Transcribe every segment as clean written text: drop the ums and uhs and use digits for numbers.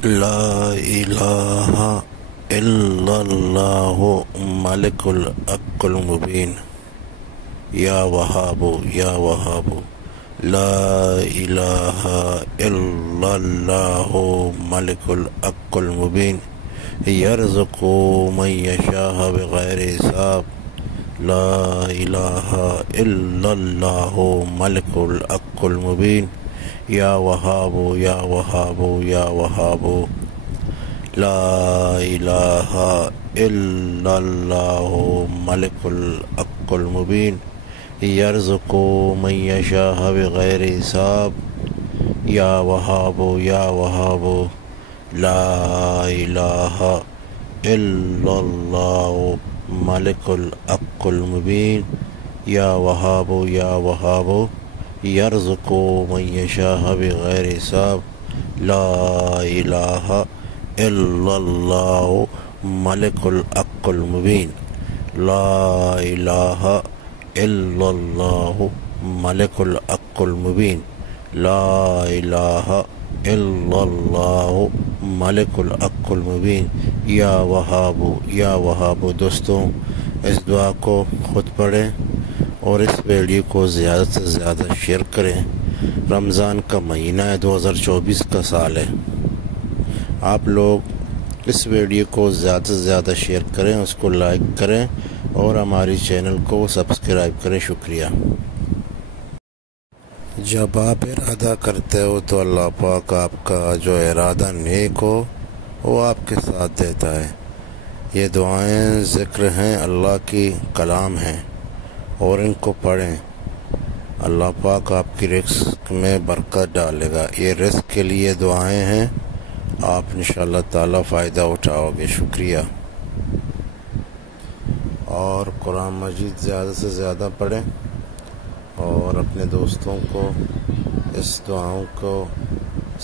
لا إله إلا الله ملك الحق المبين يا وهاب يا وهاب. لا إله إلا الله ملك الحق المبين يرزق من يشاء بغير حساب. لا إله إلا الله ملك الحق المبين يا وهاب يا وهاب يا وهاب. لا إله إلا الله ملك الحق المبين يرزق من يشاء بغير حساب. يا وهاب يا وهاب. لا إله إلا الله ملك الحق المبين يا وهاب يا وهاب يرزق من يشاء بغير حساب. لا إله إلا الله ملك الحق المبين. لا إله إلا الله ملك الحق المبين. لا إله إلا الله ملک الحق المبین یا وہاب یا وہاب. دوستوں، اس دعا کو خود پڑھیں اور اس ویڈیو کو زیادہ سے زیادہ شیئر کریں. رمضان کا مہینہ ہے، 2024 کا سال ہے. آپ لوگ اس ویڈیو کو زیادہ سے زیادہ شیئر کریں، اس کو لائک کریں اور ہماری چینل کو سبسکرائب کریں. شکریہ. جب آپ ارادہ کرتے ہو تو اللہ پاک آپ کا جو ارادہ نیک ہو وہ آپ کے ساتھ دیتا ہے. یہ دعائیں ذکر ہیں، اللہ کی کلام ہیں اور ان کو پڑھیں. اللہ پاک آپ کی رزق میں برکت ڈالے گا. یہ رزق کے لیے دعائیں ہیں، آپ انشاءاللہ تعالی فائدہ اٹھاؤ گے. شکریہ. اور قرآن مجید زیادہ سے زیادہ پڑھیں اور اپنے دوستوں کو اس دعاؤں کو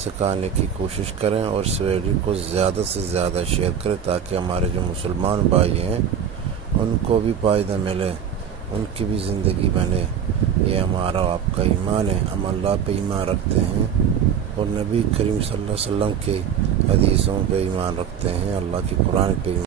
سکھانے کی کوشش کریں اور اس ویڈیو کو زیادہ سے زیادہ شیئر کریں تاکہ ہمارے جو مسلمان بھائی ہیں ان کو بھی فائدہ ملے، ان کی بھی زندگی بنے. یہ ہمارا آپ کا ایمان ہے. ہم اللہ پہ ایمان رکھتے ہیں اور نبی کریم صلی اللہ علیہ وسلم کی حدیثوں پہ ایمان رکھتے ہیں، اللہ کی قرآن پہ ایمان